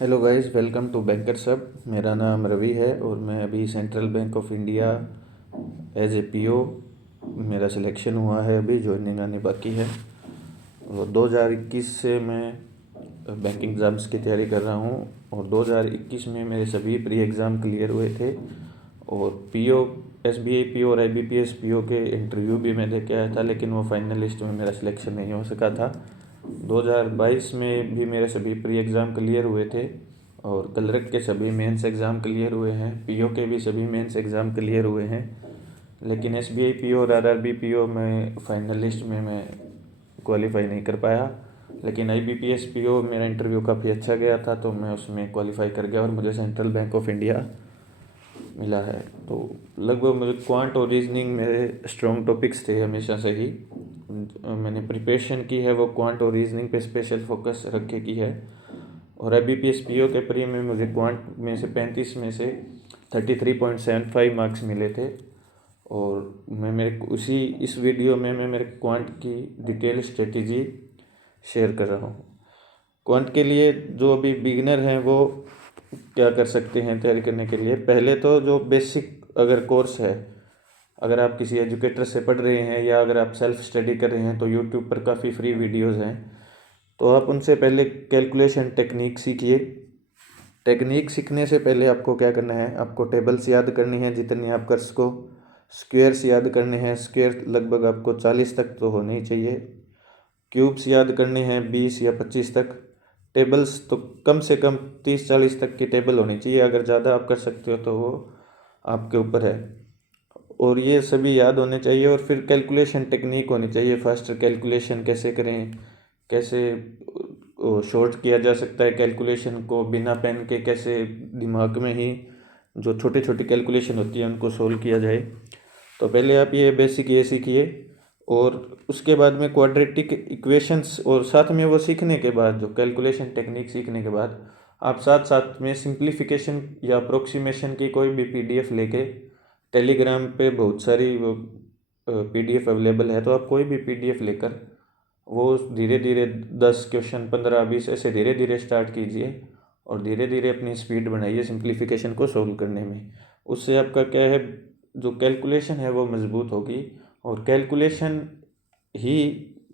Hello guys, welcome to banker सब। मेरा नाम रवि है और मैं अभी Central Bank of India as a PO मेरा सिलेक्शन हुआ है। अभी ज्वाइनिंग आनी बाकी है। और 2021 से मैं बैंकिंग एग्ज़ाम्स की तैयारी कर रहा हूँ और 2021 में मेरे सभी प्री एग्ज़ाम क्लियर हुए थे। और पीओ, एसबीआई पीओ और आईबीपीएस पीओ के इंटरव्यू भी मैं दे के आया था, लेकिन वो फाइनल लिस्ट में मेरा सिलेक्शन नहीं हो सका था। 2022 में भी मेरे सभी प्री एग्ज़ाम क्लियर हुए थे और क्लर्क के सभी मेंस एग्ज़ाम क्लियर हुए हैं। पीओ के भी सभी मेंस एग्ज़ाम क्लियर हुए हैं, लेकिन एसबीआई पीओ और आरआरबी पीओ में फाइनल लिस्ट में मैं क्वालिफाई नहीं कर पाया। लेकिन आईबीपीएस पीओ मेरा इंटरव्यू काफ़ी अच्छा गया था, तो मैं उसमें क्वालिफाई कर गया और मुझे सेंट्रल बैंक ऑफ इंडिया मिला है। तो लगभग मुझे क्वांट और रीजनिंग मेरे स्ट्रॉन्ग टॉपिक्स थे हमेशा से ही। मैंने प्रिपरेशन की है वो क्वांट और रीजनिंग पे स्पेशल फोकस रख के की है। और आईबीपीएस पीओ के प्री में मुझे क्वांट में से 35 में से 33.75 मार्क्स मिले थे। और मैं मेरे उसी इस वीडियो में मैं मेरे क्वांट की डिटेल स्ट्रेटेजी शेयर कर रहा हूँ। क्वांट के लिए जो अभी बिगिनर हैं वो क्या कर सकते हैं तैयारी करने के लिए। पहले तो जो बेसिक अगर कोर्स है, अगर आप किसी एजुकेटर से पढ़ रहे हैं या अगर आप सेल्फ स्टडी कर रहे हैं तो यूट्यूब पर काफ़ी फ्री वीडियोस हैं, तो आप उनसे पहले कैलकुलेशन टेक्निक सीखिए। टेक्निक सीखने से पहले आपको क्या करना है, आपको टेबल्स याद करनी है जितनी आप कर सको। स्क्वेयर्स याद करने हैं, स्क्वेयर लगभग आपको 40 तक तो होने ही चाहिए। क्यूब्स याद करने हैं 20 या 25 तक। टेबल्स तो कम से कम 30-40 तक की टेबल होनी चाहिए। अगर ज़्यादा आप कर सकते हो तो वो आपके ऊपर है। और ये सभी याद होने चाहिए। और फिर कैलकुलेशन टेक्निक होनी चाहिए। फास्टर कैलकुलेशन कैसे करें, कैसे शॉर्ट किया जा सकता है कैलकुलेशन को बिना पेन के, कैसे दिमाग में ही जो छोटी छोटी कैलकुलेशन होती है उनको सोल्व किया जाए। तो पहले आप ये बेसिक ये सीखिए और उसके बाद में क्वाड्रेटिक इक्वेशंस, और साथ में वो सीखने के बाद जो कैलकुलेशन टेक्निक सीखने के बाद आप साथ साथ में सिंप्लीफिकेशन या अप्रोक्सीमेशन की कोई भी पीडीएफ लेके, टेलीग्राम पे बहुत सारी वो पीडीएफ अवेलेबल है, तो आप कोई भी पीडीएफ लेकर वो धीरे धीरे 10 क्वेश्चन 15-20 ऐसे धीरे धीरे स्टार्ट कीजिए और धीरे धीरे अपनी स्पीड बढ़ाइए सिंप्लीफिकेशन को सोल्व करने में। उससे आपका क्या है, जो कैलकुलेशन है वो मजबूत होगी। और कैलकुलेशन ही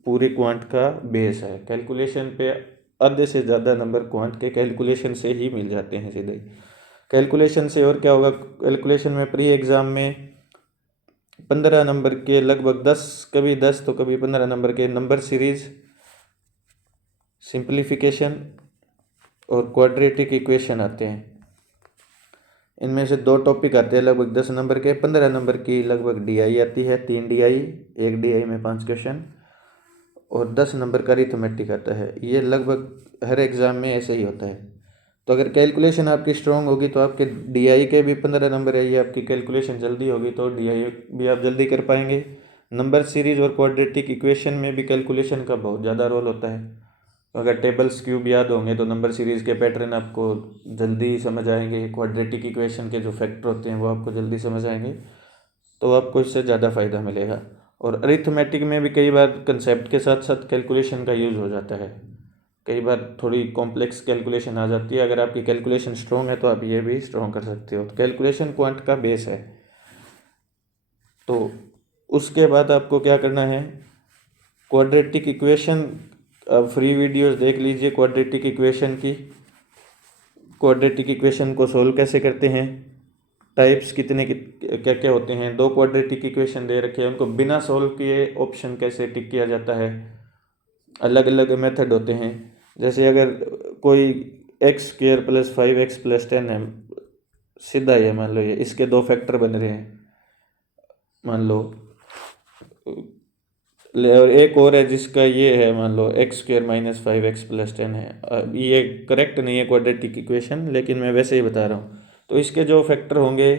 पूरे क्वांट का बेस है। कैलकुलेशन पे आधे से ज़्यादा नंबर क्वांट के कैलकुलेशन से ही मिल जाते हैं सीधे। कैलकुलेशन से और क्या होगा, कैलकुलेशन में प्री एग्ज़ाम में 15 नंबर के लगभग 10, कभी 10 तो कभी 15 नंबर के नंबर सीरीज, सिंप्लीफिकेशन और क्वाड्रेटिक इक्वेशन आते हैं। इनमें से 2 टॉपिक आते हैं लगभग 10 नंबर के। 15 नंबर की लगभग डीआई आती है, 3 डीआई, एक डीआई में 5 क्वेश्चन, और 10 नंबर का अरिथमेटिक आता है। ये लगभग हर एग्ज़ाम में ऐसे ही होता है। तो अगर कैलकुलेशन आपकी स्ट्रांग होगी तो आपके डीआई के भी 15 नंबर है, ये आपकी कैलकुलेशन जल्दी होगी तो डीआई भी आप जल्दी कर पाएंगे। नंबर सीरीज और क्वाड्रेटिक इक्वेशन में भी कैलकुलेशन का बहुत ज़्यादा रोल होता है। अगर टेबल्स क्यूब याद होंगे तो नंबर सीरीज़ के पैटर्न आपको जल्दी समझ आएंगे। क्वाड्रेटिक इक्वेशन के जो फैक्टर होते हैं वो आपको जल्दी समझ आएंगे, तो आपको इससे ज़्यादा फ़ायदा मिलेगा। और अरिथमेटिक में भी कई बार कंसेप्ट के साथ साथ कैलकुलेशन का यूज़ हो जाता है। कई बार थोड़ी कॉम्प्लेक्स कैलकुलेशन आ जाती है। अगर आपकी कैलकुलेशन स्ट्रॉन्ग है तो आप ये भी स्ट्रॉन्ग कर सकते हो। तो कैलकुलेशन क्वांट का बेस है। तो उसके बाद आपको क्या करना है, क्वाड्रेटिक इक्वेशन, अब फ्री वीडियोस देख लीजिए क्वाड्रेटिक इक्वेशन की। क्वाड्रेटिक इक्वेशन को सोल्व कैसे करते हैं, टाइप्स कितने क्या क्या होते हैं, 2 क्वाड्रेटिक इक्वेशन दे रखे हैं, उनको बिना सोल्व किए ऑप्शन कैसे टिक किया जाता है। अलग अलग मेथड होते हैं। जैसे अगर कोई x² + 5x + 10 है, सीधा ही है, मान लो ये इसके 2 फैक्टर बन रहे हैं, मान लो। और एक और है जिसका ये है, मान लो x² - 5x + 10 है। अब ये करेक्ट नहीं है क्वाड्रेटिक इक्वेशन, लेकिन मैं वैसे ही बता रहा हूँ। तो इसके जो फैक्टर होंगे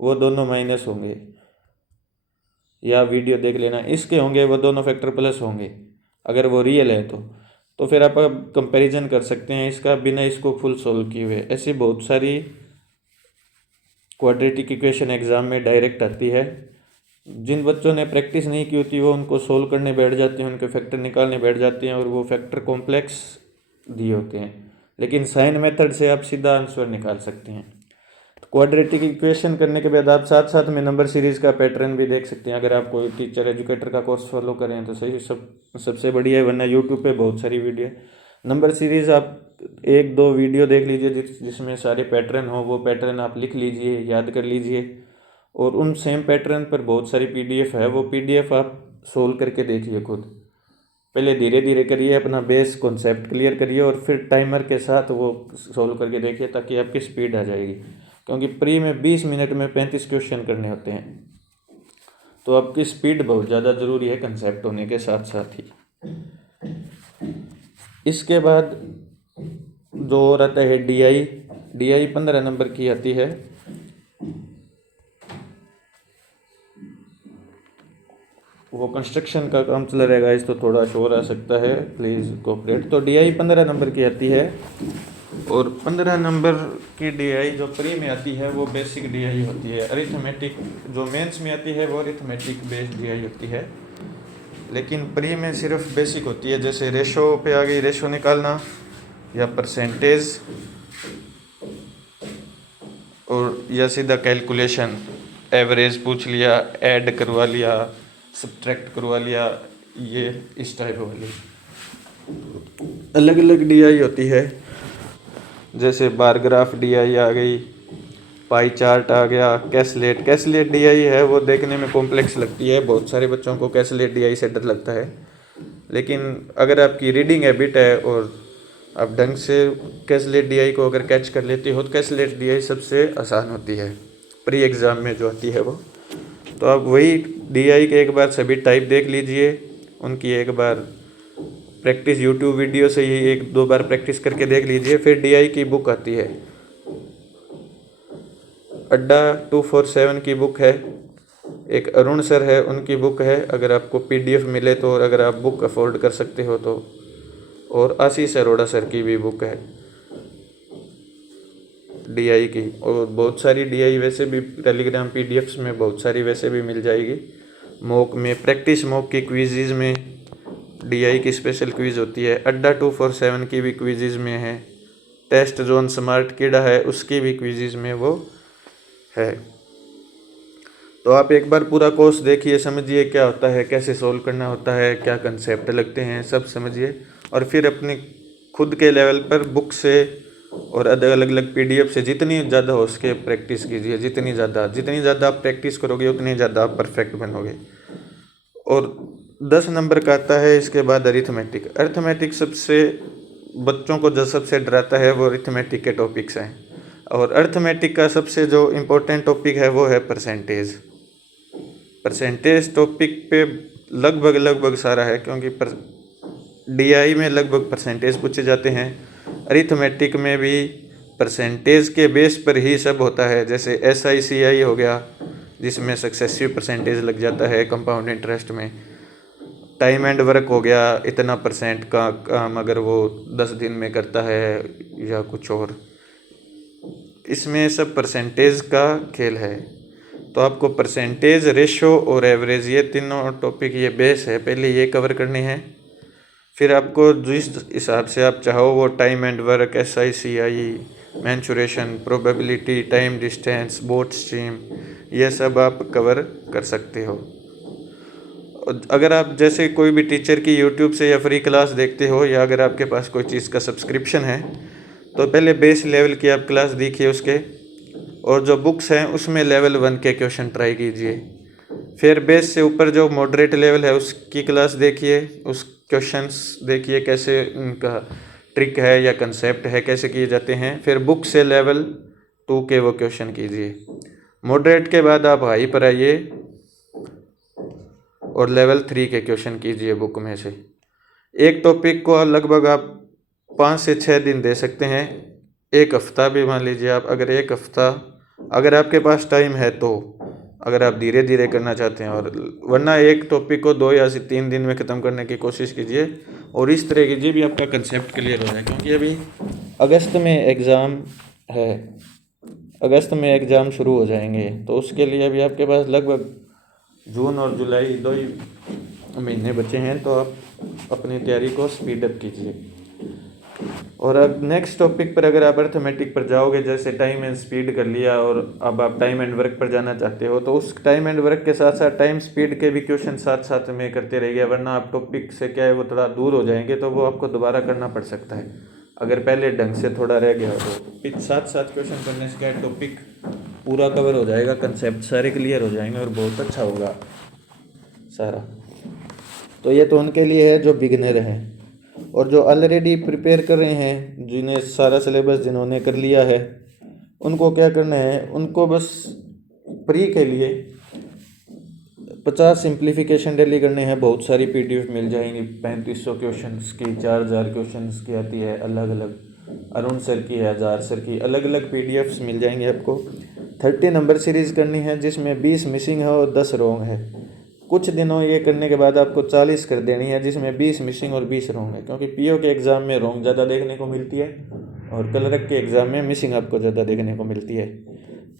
वो दोनों माइनस होंगे, या वीडियो देख लेना, इसके होंगे वो दोनों फैक्टर प्लस होंगे अगर वो रियल है तो फिर आप कंपैरिजन कर सकते हैं इसका बिना इसको फुल सोल्व किए हुए। ऐसी बहुत सारी क्वाड्रेटिक इक्वेशन एग्ज़ाम में डायरेक्ट आती है। जिन बच्चों ने प्रैक्टिस नहीं की होती वो उनको सोल्व करने बैठ जाते हैं, उनके फैक्टर निकालने बैठ जाते हैं और वो फैक्टर कॉम्प्लेक्स दिए होते हैं। लेकिन साइन मेथड से आप सीधा आंसर निकाल सकते हैं। तो क्वाड्रेटिक इक्वेशन करने के बाद आप साथ साथ में नंबर सीरीज़ का पैटर्न भी देख सकते हैं। अगर आप कोई टीचर एजुकेटर का कोर्स फॉलो करें तो सही सबसे बढ़िया है, वरना यूट्यूब पे बहुत सारी वीडियो है। नंबर सीरीज़ आप 1-2 वीडियो देख लीजिए जिसमें सारे पैटर्न हो, वो पैटर्न आप लिख लीजिए, याद कर लीजिए, और उन सेम पैटर्न पर बहुत सारी PDF है, वो PDF आप सोल्व करके देखिए खुद। पहले धीरे धीरे करिए, अपना बेस कॉन्सेप्ट क्लियर करिए और फिर टाइमर के साथ वो सोल्व करके देखिए, ताकि आपकी स्पीड आ जाएगी। क्योंकि प्री में 20 मिनट में 35 क्वेश्चन करने होते हैं, तो आपकी स्पीड बहुत ज़्यादा ज़रूरी है कंसेप्ट होने के साथ साथ ही। इसके बाद जो और आता है DI 15 नंबर की आती है। वो कंस्ट्रक्शन का काम चल रहेगा, इस तो थोड़ा शोर आ सकता है, प्लीज़ कोऑपरेट। तो DI 15 नंबर की आती है, और 15 नंबर की DI जो प्री में आती है वो बेसिक DI होती है। अरिथमेटिक जो मेंस में आती है वो अरिथमेटिक बेस्ड DI होती है, लेकिन प्री में सिर्फ बेसिक होती है। जैसे रेशो पे आ गई, रेशो निकालना, या परसेंटेज, और या सीधा कैलकुलेशन, एवरेज पूछ लिया, ऐड करवा लिया, सब्ट्रैक्ट करवा लिया, ये इस टाइप वाली अलग अलग DI होती है। जैसे बार ग्राफ DI आ गई, पाई चार्ट आ गया, कैसलेट DI है, वो देखने में कॉम्प्लेक्स लगती है, बहुत सारे बच्चों को कैसलेट DI से डर लगता है। लेकिन अगर आपकी रीडिंग हैबिट है और आप ढंग से कैसलेट DI को अगर कैच कर लेते हो, तो कैसलेट DI सबसे आसान होती है प्री एग्ज़ाम में जो आती है वो। तो आप वही DI के एक बार सभी टाइप देख लीजिए, उनकी एक बार प्रैक्टिस यूट्यूब वीडियो से ही 1-2 बार प्रैक्टिस करके देख लीजिए। फिर DI की बुक आती है, अड्डा 247 की बुक है, एक अरुण सर है उनकी बुक है, अगर आपको PDF मिले तो, और अगर आप बुक अफोर्ड कर सकते हो तो, और आशीष अरोड़ा सर की भी बुक है DI की। और बहुत सारी DI वैसे भी टेलीग्राम PDFs में बहुत सारी वैसे भी मिल जाएगी। मॉक में, प्रैक्टिस मॉक की क्विज़ में DI की स्पेशल क्विज़ होती है, अड्डा 247 की भी क्विज़ में है, टेस्ट जोन स्मार्ट किडा है उसकी भी क्विज़ में वो है। तो आप एक बार पूरा कोर्स देखिए, समझिए क्या होता है, कैसे सोल्व करना होता है, क्या कंसेप्ट लगते हैं, सब समझिए, और फिर अपने खुद के लेवल पर बुक से और अलग अलग PDF से जितनी ज़्यादा हो सके प्रैक्टिस कीजिए। जितनी ज़्यादा आप प्रैक्टिस करोगे उतनी ज़्यादा आप परफेक्ट बनोगे। और 10 नंबर का आता है इसके बाद अरिथमेटिक सबसे बच्चों को जो सबसे डराता है वो अरिथमेटिक के टॉपिक्स हैं। और अरिथमेटिक का सबसे जो इम्पोर्टेंट टॉपिक है वो है परसेंटेज टॉपिक पे लगभग सारा है, क्योंकि DI में लगभग परसेंटेज पूछे जाते हैं। अरिथमेटिक में भी परसेंटेज के बेस पर ही सब होता है। जैसे SICI हो गया, जिसमें सक्सेसिव परसेंटेज लग जाता है कंपाउंड इंटरेस्ट में। टाइम एंड वर्क हो गया, इतना % का काम अगर वो 10 दिन में करता है या कुछ और, इसमें सब परसेंटेज का खेल है। तो आपको परसेंटेज, रेशो और एवरेज, ये तीनों टॉपिक, ये बेस है, पहले ये कवर करने हैं। फिर आपको जिस हिसाब से आप चाहो वो time and work, SICI, mensuration, probability, time distance, boat stream, ये सब आप कवर कर सकते हो। अगर आप जैसे कोई भी टीचर की यूट्यूब से या फ्री क्लास देखते हो, या अगर आपके पास कोई चीज़ का सब्सक्रिप्शन है, तो पहले बेस लेवल की आप क्लास देखिए उसके, और जो बुक्स हैं उसमें लेवल 1 के क्वेश्चन ट्राई कीजिए। फिर बेस से ऊपर जो मॉडरेट लेवल है उसकी क्लास देखिए, उस क्वेश्चंस देखिए कैसे उनका ट्रिक है या कंसेप्ट है, कैसे किए जाते हैं। फिर बुक से लेवल 2 के वो क्वेश्चन कीजिए। मॉडरेट के बाद आप हाई पर आइए और लेवल 3 के क्वेश्चन कीजिए बुक में से। एक टॉपिक को लगभग आप 5 से 6 दिन दे सकते हैं, एक हफ्ता भी मान लीजिए आप। अगर एक हफ्ता अगर आपके पास टाइम है तो, अगर आप धीरे धीरे करना चाहते हैं, और वरना एक टॉपिक को 2 या 3 दिन में ख़त्म करने की कोशिश कीजिए। और इस तरह कीजिए भी आपका कंसेप्ट क्लियर हो जाए, क्योंकि अभी अगस्त में एग्ज़ाम है, अगस्त में एग्ज़ाम शुरू हो जाएंगे, तो उसके लिए अभी आपके पास लगभग जून और जुलाई 2 ही महीने बचे हैं। तो आप अपनी तैयारी को स्पीड अप कीजिए। और अब नेक्स्ट टॉपिक पर अगर आप अर्थमेटिक पर जाओगे, जैसे टाइम एंड स्पीड कर लिया और अब आप टाइम एंड वर्क पर जाना चाहते हो, तो उस टाइम एंड वर्क के साथ साथ टाइम स्पीड के भी क्वेश्चन साथ साथ में करते रहिए, वरना आप टॉपिक से क्या है वो थोड़ा दूर हो जाएंगे, तो वो आपको दोबारा करना पड़ सकता है अगर पहले ढंग से थोड़ा रह गया तो। साथ साथ क्वेश्चन करने से क्या है टॉपिक पूरा कवर हो जाएगा, कंसेप्ट सारे क्लियर हो जाएंगे और बहुत अच्छा होगा सारा। तो ये तो उनके लिए है जो बिगिनर हैं, और जो ऑलरेडी प्रिपेयर कर रहे हैं, जिन्हें सारा सिलेबस जिन्होंने कर लिया है, उनको क्या करना है, उनको बस प्री के लिए 50 सिंप्लीफिकेशन डेली करने हैं। बहुत सारी पीडीएफ मिल जाएंगी, 3500 क्वेश्चंस की, 4000 क्वेश्चंस की आती है अलग अलग, अरुण सर की है, 1000 सर की, अलग अलग पीडीएफ्स मिल जाएंगे आपको। 30 नंबर सीरीज़ करनी है जिसमें 20 मिसिंग है और 10 रॉन्ग है। कुछ दिनों ये करने के बाद आपको 40 कर देनी है जिसमें 20 मिसिंग और 20 रॉन्ग है, क्योंकि पीओ के एग्ज़ाम में रॉन्ग ज़्यादा देखने को मिलती है और क्लर्क के एग्ज़ाम में मिसिंग आपको ज़्यादा देखने को मिलती है।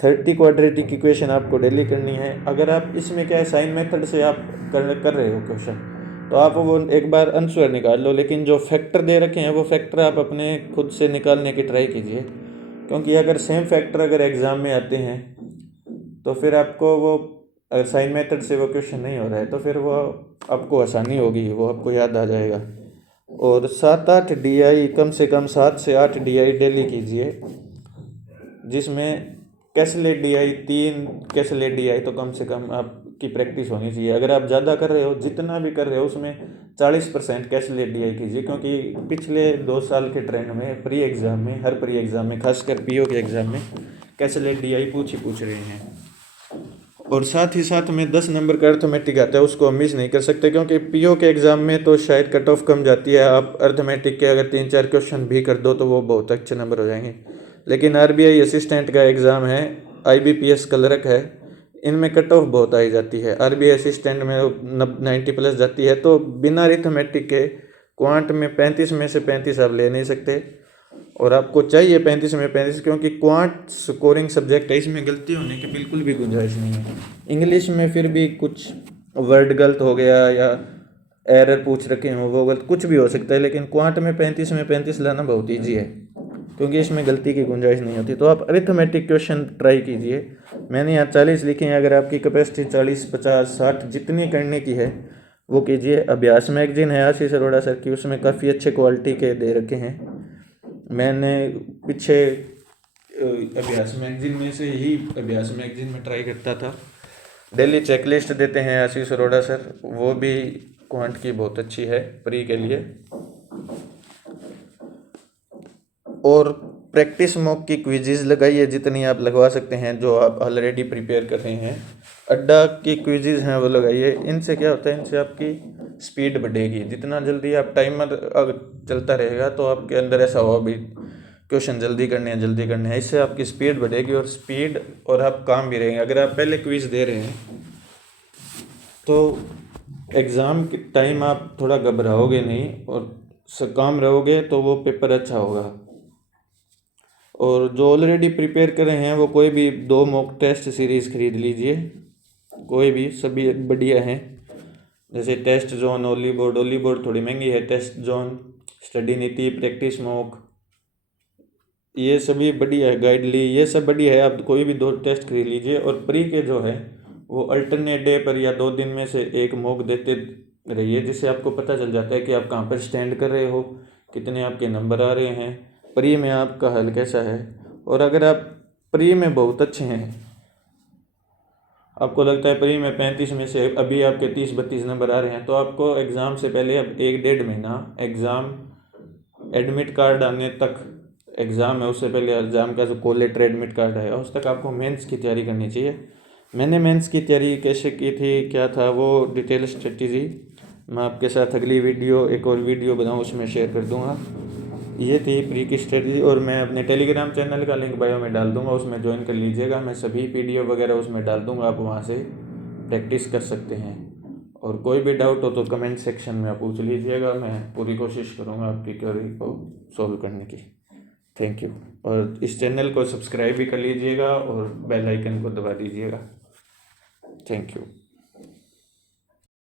30 क्वाड्रेटिक इक्वेशन आपको डेली करनी है। अगर आप इसमें क्या है साइन मेथड से आप कर रहे हो क्वेश्चन, तो आप वो एक बार आंसर निकाल लो, लेकिन जो फैक्टर दे रखे हैं वो फैक्टर आप अपने खुद से निकालने की ट्राई कीजिए, क्योंकि अगर सेम फैक्टर अगर एग्ज़ाम में आते हैं तो फिर आपको वो अगर साइन मेथड से वो क्वेश्चन नहीं हो रहा है तो फिर वो आपको आसानी होगी, वो आपको याद आ जाएगा। और 7-8 DI, कम से कम 7 से 8 DI डेली कीजिए, जिसमें कैसलेट DI 3 कैसलेट DI तो कम से कम आपकी प्रैक्टिस होनी चाहिए। अगर आप ज़्यादा कर रहे हो, जितना भी कर रहे हो उसमें 40% कैसलेट DI कीजिए, क्योंकि पिछले 2 साल के ट्रेंड में प्री एग्ज़ाम में, हर प्री एग्ज़ाम में, खासकर पीओ के एग्ज़ाम में कैसलेट DI पूछ रहे हैं। और साथ ही साथ में 10 नंबर का अर्थमेटिक आता है, उसको हम मिस नहीं कर सकते, क्योंकि पीओ के एग्ज़ाम में तो शायद कट ऑफ कम जाती है। आप अर्थमेटिक के अगर 3-4 क्वेश्चन भी कर दो तो वो बहुत अच्छे नंबर हो जाएंगे। लेकिन RBI असिस्टेंट का एग्ज़ाम है, IBPS क्लर्क है, इनमें कट ऑफ बहुत आई जाती है। RBI असिस्टेंट में 90+ जाती है, तो बिना अर्थमेटिक के क्वांट में 35 में से 35 आप ले नहीं सकते, और आपको चाहिए 35 में 35, क्योंकि क्वांट स्कोरिंग सब्जेक्ट है, इसमें गलती होने की बिल्कुल भी गुंजाइश नहीं है। इंग्लिश में फिर भी कुछ वर्ड गलत हो गया या एरर पूछ रखे हो वो गलत, कुछ भी हो सकता है, लेकिन क्वांट में 35 में 35 लाना बहुत ईजी है, क्योंकि इसमें गलती की गुंजाइश नहीं होती। तो आप अरिथमेटिक क्वेश्चन ट्राई कीजिए। मैंने यहाँ 40 लिखे हैं, अगर आपकी कैपेसिटी 40, 50, 60 जितनी करने की है वो कीजिए। अभ्यास मैगजीन है आशीष अरोड़ा सर की, उसमें काफ़ी अच्छे क्वालिटी के दे रखे हैं। मैंने पीछे अभ्यास मैगजीन में से ही अभ्यास मैगजीन में ट्राई करता था। डेली चेकलिस्ट देते हैं आशीष अरोड़ा सर, वो भी क्वांट की बहुत अच्छी है प्री के लिए। और प्रैक्टिस मॉक की क्विज़ेस लगाइए जितनी आप लगवा सकते हैं, जो आप ऑलरेडी प्रिपेयर कर रहे हैं। अड्डा की क्विज़ेस हैं वो लगाइए। इनसे क्या होता है, इनसे आपकी स्पीड बढ़ेगी। जितना जल्दी आप टाइमर चलता रहेगा तो आपके अंदर ऐसा होगा भी क्वेश्चन जल्दी करने हैं, इससे आपकी स्पीड बढ़ेगी और स्पीड और आप काम भी रहेंगे। अगर आप पहले क्विज़ दे रहे हैं तो एग्ज़ाम के टाइम आप थोड़ा घबराओगे नहीं और काम रहोगे, तो वो पेपर अच्छा होगा। और जो ऑलरेडी प्रिपेयर कर रहे हैं वो कोई भी 2 मॉक टेस्ट सीरीज़ खरीद लीजिए, कोई भी, सभी बढ़िया हैं। जैसे टेस्ट जोन, ओली बोर्ड थोड़ी महंगी है, टेस्ट जोन, स्टडी नीति, प्रैक्टिस मॉक, ये सभी बढ़िया है, गाइडली, ये सब बढ़िया है। आप कोई भी 2 टेस्ट खरीद लीजिए। और प्री के जो है वो अल्टरनेट डे पर या 2 दिन में से एक मॉक देते रहिए, जिससे आपको पता चल जाता है कि आप कहाँ पर स्टैंड कर रहे हो, कितने आपके नंबर आ रहे हैं, प्री में आपका हल कैसा है। और अगर आप प्री में बहुत अच्छे हैं, आपको लगता है प्री में 35 में से अभी आपके 30-32 नंबर आ रहे हैं, तो आपको एग्ज़ाम से पहले अब 1-1.5 महीना, एग्ज़ाम एडमिट कार्ड आने तक, एग्ज़ाम है उससे पहले एग्ज़ाम का जो कोलेटर एडमिट कार्ड है उस तक आपको मेंस की तैयारी करनी चाहिए। मैंने मेंस की तैयारी कैसे की थी, क्या था वो डिटेल स्ट्रेटजी मैं आपके साथ अगली वीडियो, एक और वीडियो बनाऊँ उसमें शेयर कर दूँगा। ये थी प्री की स्ट्रेटजी। और मैं अपने टेलीग्राम चैनल का लिंक बायो में डाल दूँगा, उसमें ज्वाइन कर लीजिएगा। मैं सभी PDF वगैरह उसमें डाल दूँगा, आप वहाँ से प्रैक्टिस कर सकते हैं। और कोई भी डाउट हो तो कमेंट सेक्शन में आप पूछ लीजिएगा, मैं पूरी कोशिश करूँगा आपकी क्वेरी को सॉल्व करने की। Thank you. और इस चैनल को सब्सक्राइब भी कर लीजिएगा और बेल आइकन को दबा दीजिएगा। Thank you.